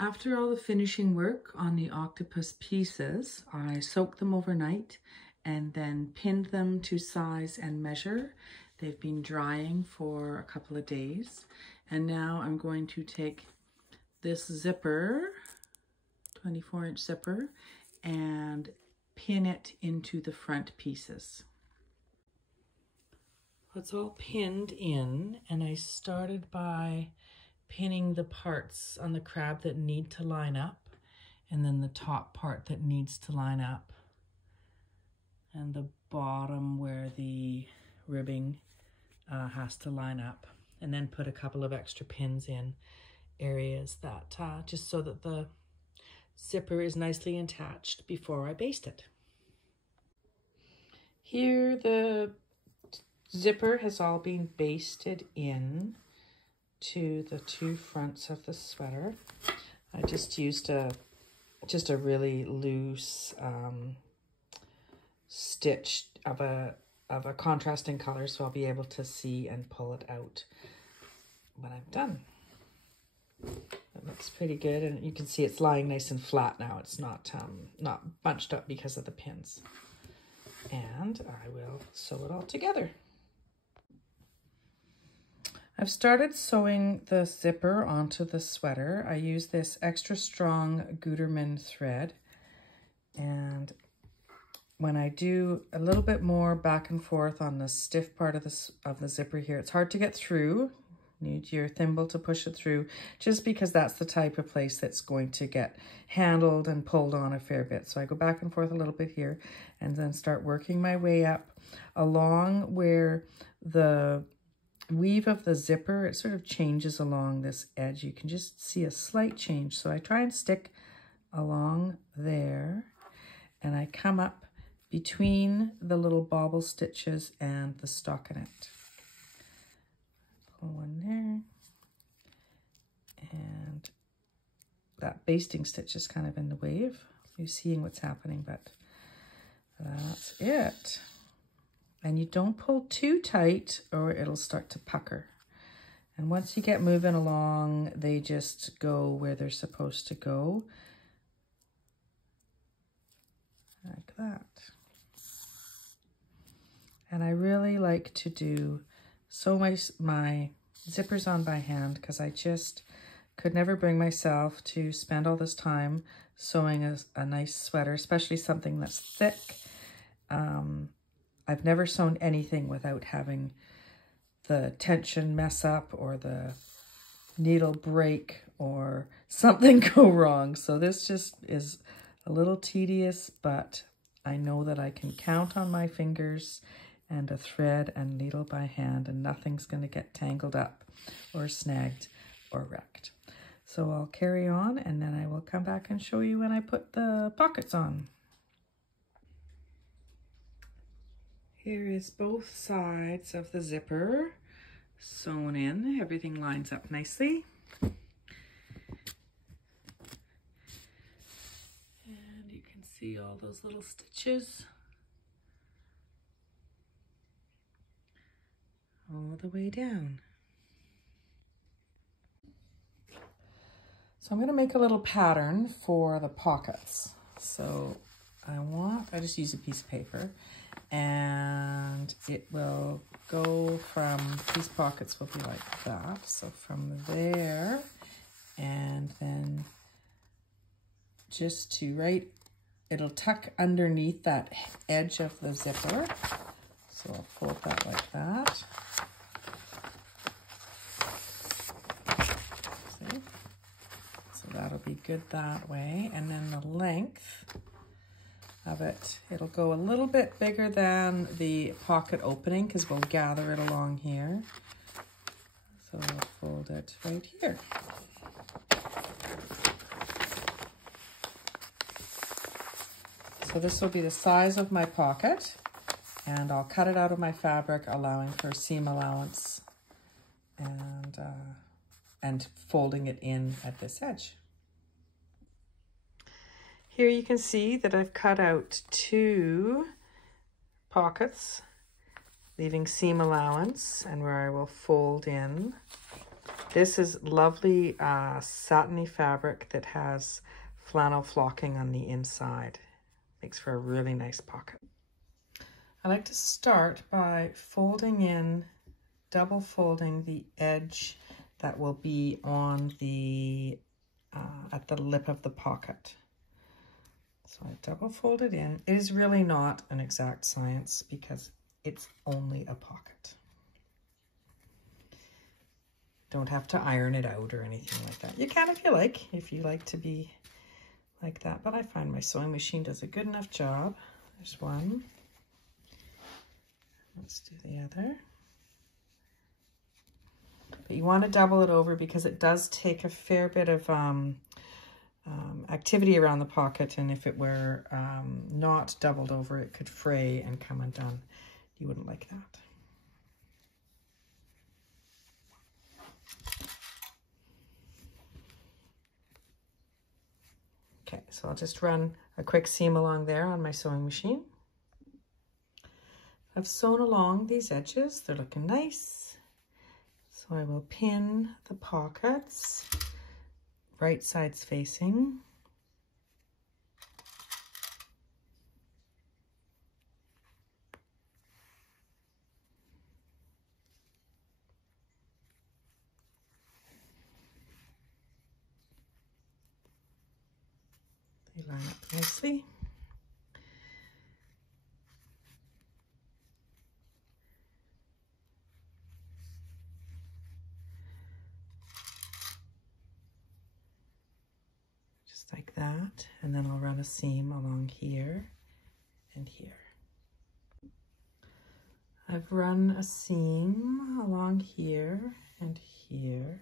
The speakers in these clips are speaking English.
After all the finishing work on the octopus pieces, I soaked them overnight and then pinned them to size and measure. They've been drying for a couple of days. And now I'm going to take this zipper, 24-inch zipper, and pin it into the front pieces. It's all pinned in, and I started by pinning the parts on the crab that need to line up, and then the top part that needs to line up, and the bottom where the ribbing has to line up, and then put a couple of extra pins in areas that just so that the zipper is nicely attached before I baste it. Here the zipper has all been basted in to the two fronts of the sweater. I just used a really loose stitch of a contrasting color, so I'll be able to see and pull it out when I'm done. It looks pretty good, and you can see it's lying nice and flat now. It's not bunched up because of the pins. And I will sew it all together. I've started sewing the zipper onto the sweater. I use this extra strong Gutermann thread, and when I do a little bit more back and forth on the stiff part of the zipper here, it's hard to get through. You need your thimble to push it through, just because that's the type of place that's going to get handled and pulled on a fair bit. So I go back and forth a little bit here, and then start working my way up along where the weave of the zipper, it sort of changes along this edge. You can just see a slight change. So I try and stick along there, and I come up between the little bobble stitches and the stockinette. Pull one there, and that basting stitch is kind of in the way of you seeing what's happening, but that's it. And you don't pull too tight or it'll start to pucker. And once you get moving along, they just go where they're supposed to go. Like that. And I really like to sew my zippers on by hand, because I just could never bring myself to spend all this time sewing a nice sweater, especially something that's thick. I've never sewn anything without having the tension mess up or the needle break or something go wrong. So this just is a little tedious, but I know that I can count on my fingers and a thread and needle by hand, and nothing's going to get tangled up or snagged or wrecked. So I'll carry on, and then I will come back and show you when I put the pockets on. Here is both sides of the zipper sewn in. Everything lines up nicely. And you can see all those little stitches all the way down. So I'm going to make a little pattern for the pockets. So I just use a piece of paper, and it will go from, these pockets will be like that. So from there, and then just to it'll tuck underneath that edge of the zipper. So I'll fold that like that. See? So that'll be good that way. And then the length of it, it'll go a little bit bigger than the pocket opening, because we'll gather it along here. So I'll fold it right here. So this will be the size of my pocket, and I'll cut it out of my fabric, allowing for seam allowance, and folding it in at this edge. Here you can see that I've cut out 2 pockets, leaving seam allowance, and where I will fold in This is lovely satiny fabric that has flannel flocking on the inside. Makes for a really nice pocket. I like to start by folding in, double folding the edge that will be on the at the lip of the pocket. So I double fold it in. It is really not an exact science because it's only a pocket. Don't have to iron it out or anything like that. You can if you like to be like that, but I find my sewing machine does a good enough job. There's one. Let's do the other. But you want to double it over because it does take a fair bit of activity around the pocket, and if it were not doubled over, it could fray and come undone. You wouldn't like that. Okay, so I'll just run a quick seam along there on my sewing machine. I've sewn along these edges. They're looking nice. So I will pin the pockets, right sides facing. They line up nicely. Just like that, and then I'll run a seam along here and here. I've run a seam along here and here,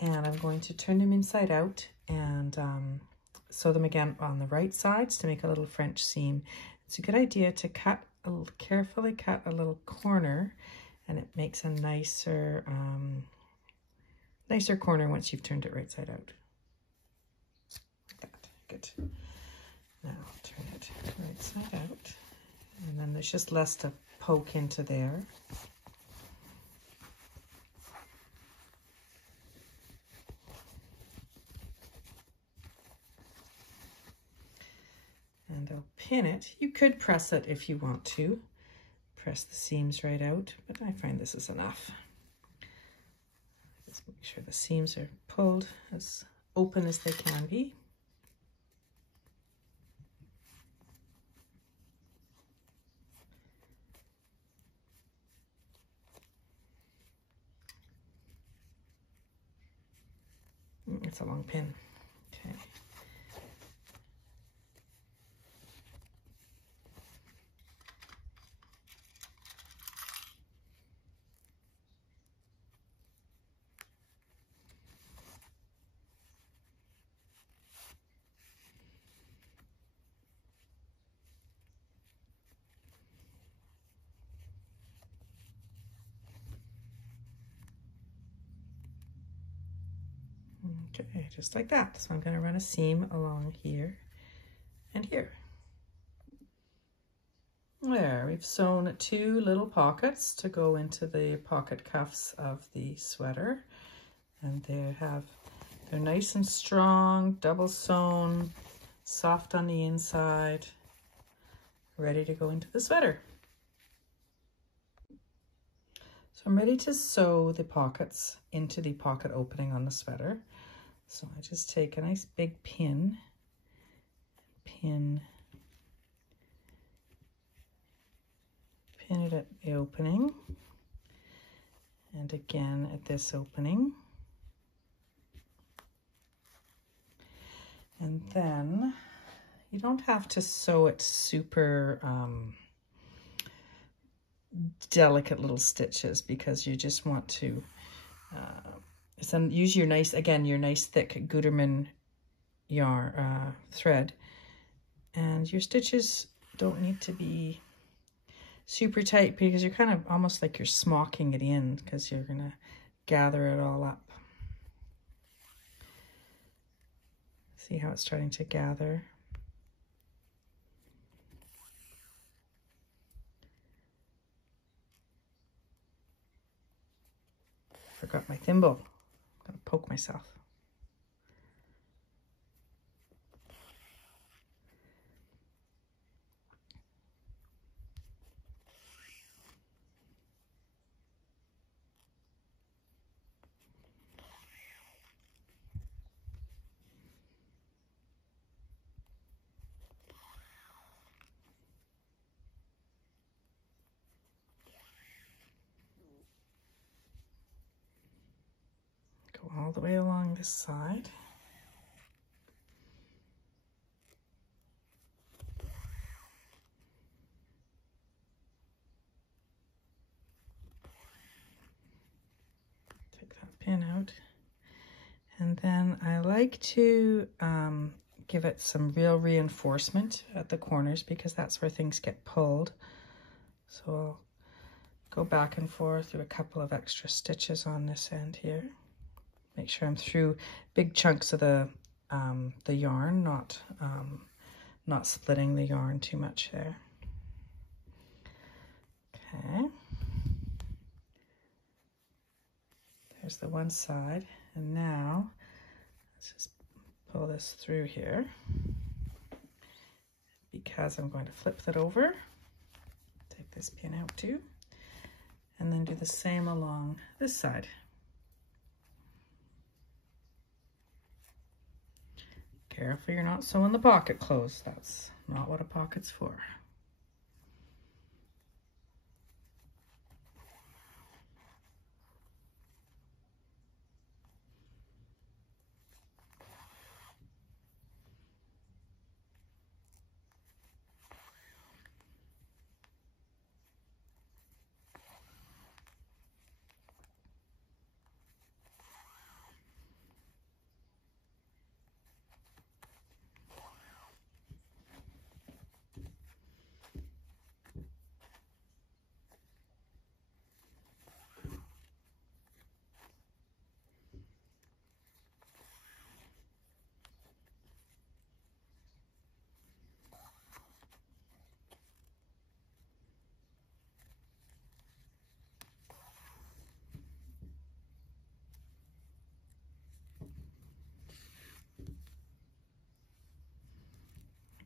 and I'm going to turn them inside out and sew them again on the right sides to make a little French seam. It's a good idea to carefully cut a little corner, and it makes a nicer corner once you've turned it right side out. Like that. Good. Now I'll turn it right side out, and then there's just less to poke into there. And I'll pin it. You could press it if you want to. Press the seams right out, but I find this is enough. Just make sure the seams are pulled as open as they can be. It's a long pin. Okay. Okay, just like that. So I'm going to run a seam along here and here. There, we've sewn 2 little pockets to go into the pocket cuffs of the sweater. And they're nice and strong, double sewn, soft on the inside, ready to go into the sweater. So I'm ready to sew the pockets into the pocket opening on the sweater. So I just take a nice big pin, pin it at the opening, and again at this opening. And then you don't have to sew it super delicate little stitches, because you just want to use your nice, your nice thick Gutermann yarn thread, and your stitches don't need to be super tight, because you're kind of almost like you're smocking it in, because you're gonna gather it all up. See how it's starting to gather? Forgot my thimble. poke myself. Go all the way along this side. Take that pin out. And then I like to give it some real reinforcement at the corners because that's where things get pulled. So I'll go back and forth, do a couple of extra stitches on this end here. Make sure I'm through big chunks of the yarn, not splitting the yarn too much there. Okay. There's the one side, and now let's just pull this through here because I'm going to flip that over. Take this pin out too, and then do the same along this side. Careful you're not sewing the pocket closed. That's not what a pocket's for.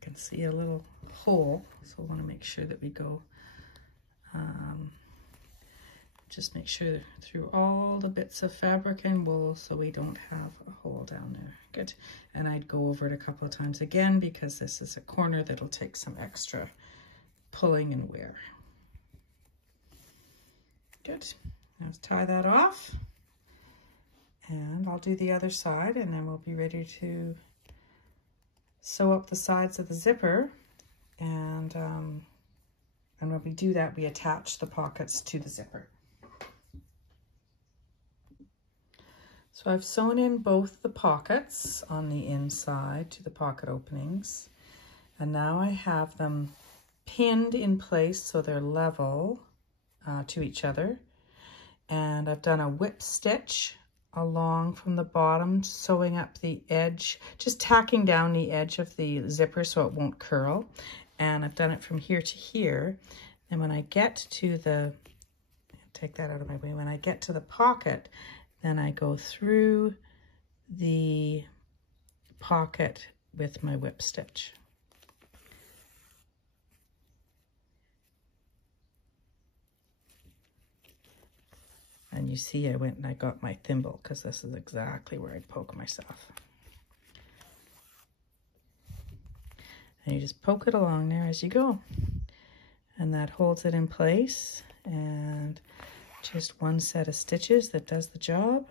Can see a little hole, so I want to make sure that we go just make sure through all the bits of fabric and wool so we don't have a hole down there. Good. And I'd go over it a couple of times again because this is a corner that'll take some extra pulling and wear. Good. Now let's tie that off, and I'll do the other side, and then we'll be ready to sew up the sides of the zipper, and when we do that, we attach the pockets to the zipper. So I've sewn in both the pockets on the inside to the pocket openings, and now I have them pinned in place so they're level to each other, and I've done a whip stitch along from the bottom, sewing up the edge, just tacking down the edge of the zipper so it won't curl. And I've done it from here to here. And when I get to the, take that out of my way, when I get to the pocket, then I go through the pocket with my whip stitch. And you see I went and I got my thimble because this is exactly where I'd poke myself. And you just poke it along there as you go. And that holds it in place. And just one set of stitches that does the job.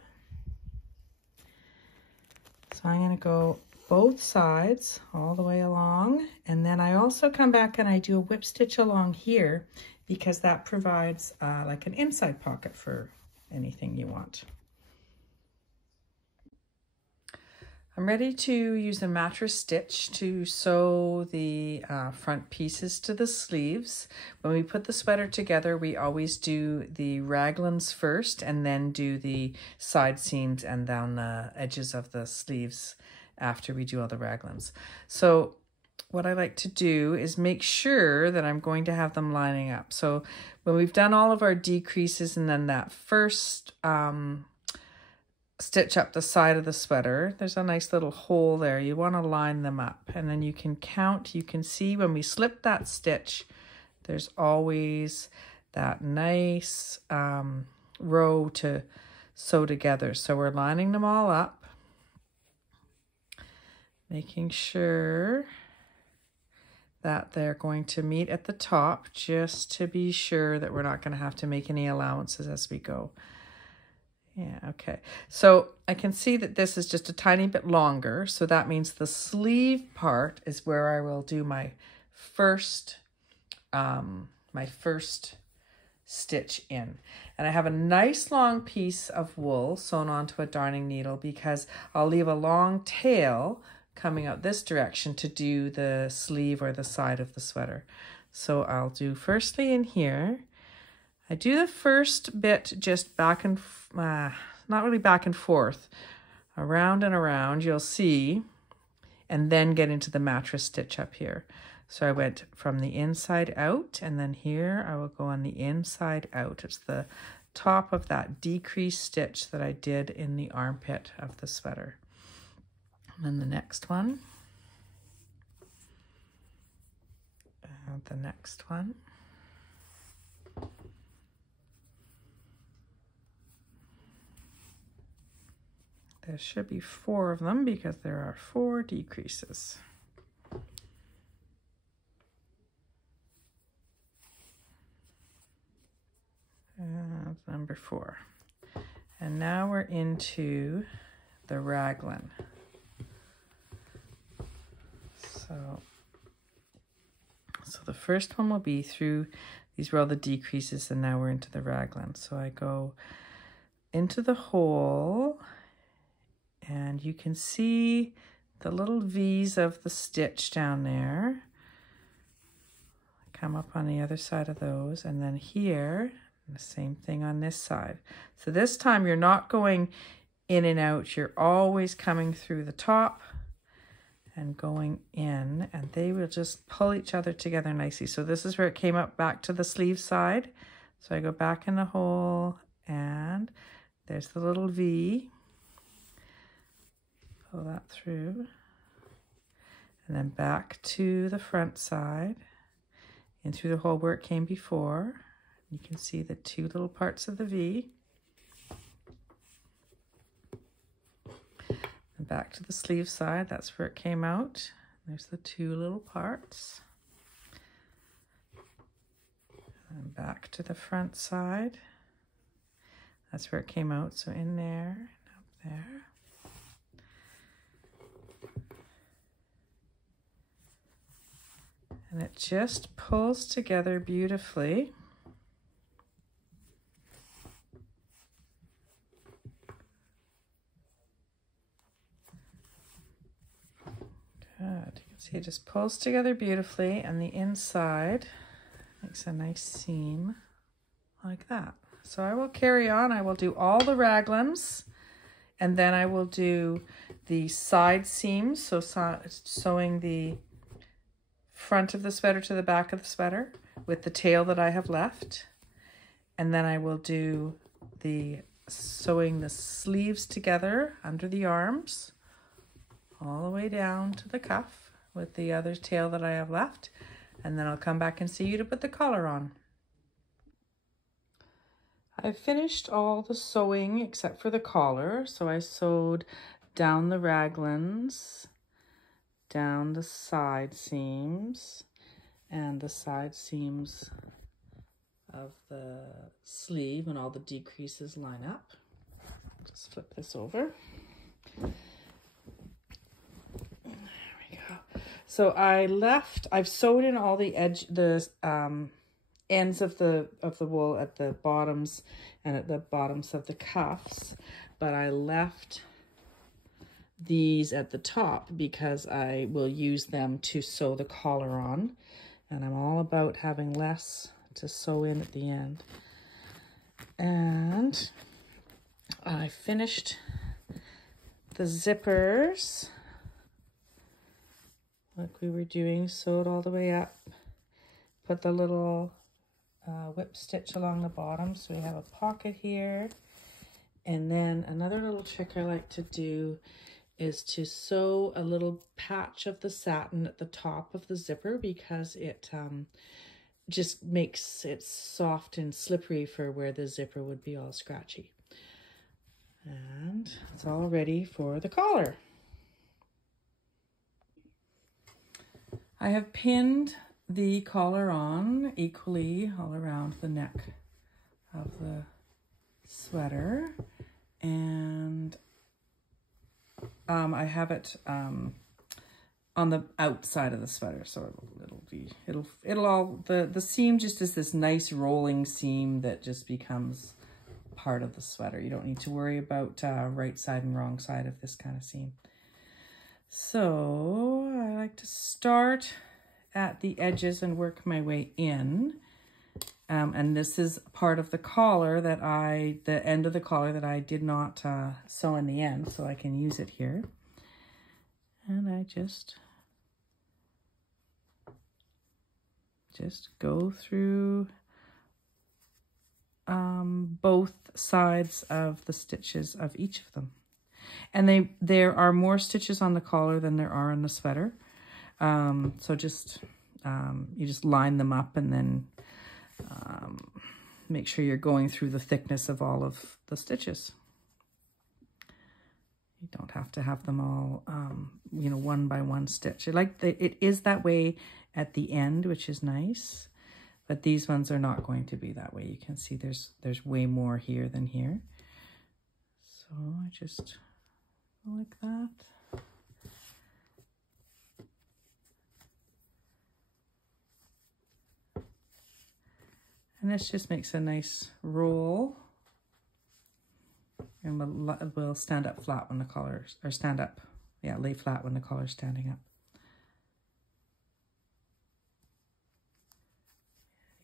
So I'm going to go both sides all the way along. And then I also come back and I do a whip stitch along here because that provides like an inside pocket for anything you want. I'm ready to use a mattress stitch to sew the front pieces to the sleeves. When we put the sweater together, we always do the raglans first and then do the side seams and down the edges of the sleeves after we do all the raglans. So what I like to do is make sure that I'm going to have them lining up. So when we've done all of our decreases and then that first stitch up the side of the sweater. There's a nice little hole there. You want to line them up, and then you can count. You can see when we slip that stitch, there's always that nice row to sew together. So we're lining them all up, making sure that they're going to meet at the top, just to be sure that we're not going to have to make any allowances as we go. Yeah, okay. So I can see that this is just a tiny bit longer. So that means the sleeve part is where I will do my first stitch in. And I have a nice long piece of wool sewn onto a darning needle because I'll leave a long tail coming out this direction to do the sleeve or the side of the sweater. So I'll do firstly in here. I do the first bit just back and, not really back and forth, around and around, you'll see, and then get into the mattress stitch up here. So I went from the inside out, and then here I will go on the inside out. It's the top of that decreased stitch that I did in the armpit of the sweater. And then the next one, and the next one. There should be 4 of them because there are 4 decreases. And number 4. And now we're into the raglan. So the first one will be through, these were all the decreases, and now we're into the raglan. So I go into the hole, and you can see the little V's of the stitch down there. Come up on the other side of those, and then here, and the same thing on this side. So this time you're not going in and out, you're always coming through the top and going in, and they will just pull each other together nicely. So this is where it came up back to the sleeve side. So I go back in the hole, and there's the little V. Pull that through, and then back to the front side, in through the hole where it came before. You can see the 2 little parts of the V. And back to the sleeve side, that's where it came out. There's the 2 little parts. And back to the front side. That's where it came out, so in there and up there. And it just pulls together beautifully. Good. You can see it just pulls together beautifully, and the inside makes a nice seam like that. So I will carry on. I will do all the raglans, and then I will do the side seams, so sewing the front of the sweater to the back of the sweater with the tail that I have left. And then I will do the sewing the sleeves together under the arms all the way down to the cuff with the other tail that I have left. And then I'll come back and see you to put the collar on. I've finished all the sewing except for the collar. So I sewed down the raglans, down the side seams, and the side seams of the sleeve, and all the decreases line up. Just flip this over. There we go. So I've sewed in all the ends of the wool at the bottoms and at the bottoms of the cuffs, but I left these at the top because I will use them to sew the collar on, and I'm all about having less to sew in at the end. And I finished the zippers like we were doing, sewed all the way up, put the little whip stitch along the bottom so we have a pocket here, And then another little trick I like to do is to sew a little patch of the satin at the top of the zipper, because it just makes it soft and slippery for where the zipper would be all scratchy. And it's all ready for the collar. I have pinned the collar on equally all around the neck of the sweater, and I have it on the outside of the sweater, so it'll all, the seam just is this nice rolling seam that just becomes part of the sweater. You don't need to worry about right side and wrong side of this kind of seam. So I like to start at the edges and work my way in. And this is part of the collar that the end of the collar that I did not sew in the end, so I can use it here. And I just go through both sides of the stitches of each of them. And there are more stitches on the collar than there are on the sweater. So just, you just line them up and then make sure you're going through the thickness of all of the stitches. You don't have to have them all, you know, one by one stitch. It is that way at the end, which is nice, but these ones are not going to be that way. You can see there's way more here than here. So I just go like that. And this just makes a nice roll, and we'll stand up flat when the collar's, or stand up, yeah, lay flat when the collar's standing up.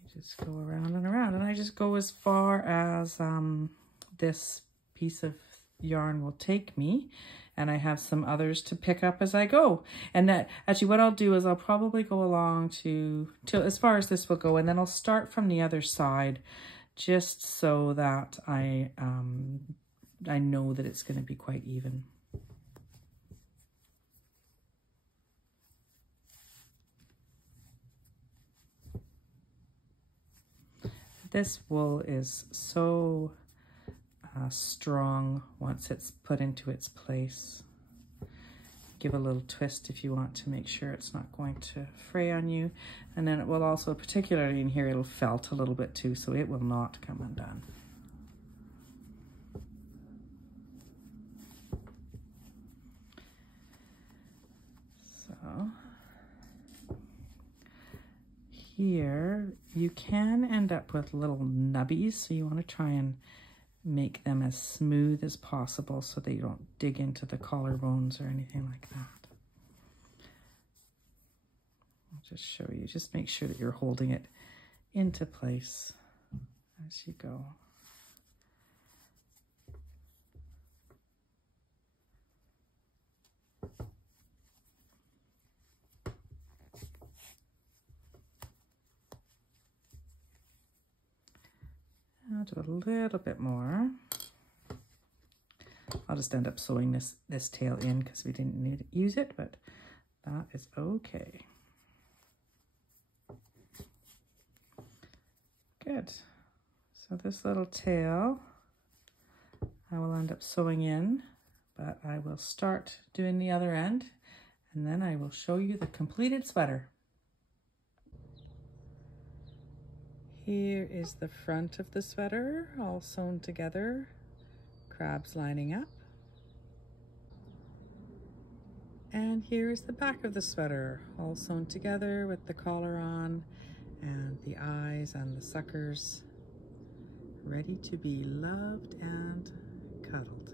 You just go around and around, and I just go as far as this piece of yarn will take me, and I have some others to pick up as I go. And that actually what I'll do is I'll probably go along till as far as this will go, and then I'll start from the other side, just so that I know that it's going to be quite even. This wool is so strong once it's put into its place. Give a little twist if you want to make sure it's not going to fray on you. And then it will also, particularly in here, it'll felt a little bit too, so it will not come undone. So here you can end up with little nubbies, so you want to try and make them as smooth as possible so they don't dig into the collarbones or anything like that. I'll just show you, just make sure that you're holding it into place as you go. I'll do a little bit more. I'll just end up sewing this tail in because we didn't need to use it, but that is okay. Good. So this little tail I will end up sewing in, but I will start doing the other end, and then I will show you the completed sweater. Here is the front of the sweater, all sewn together, crabs lining up. And here is the back of the sweater, all sewn together with the collar on and the eyes and the suckers, ready to be loved and cuddled.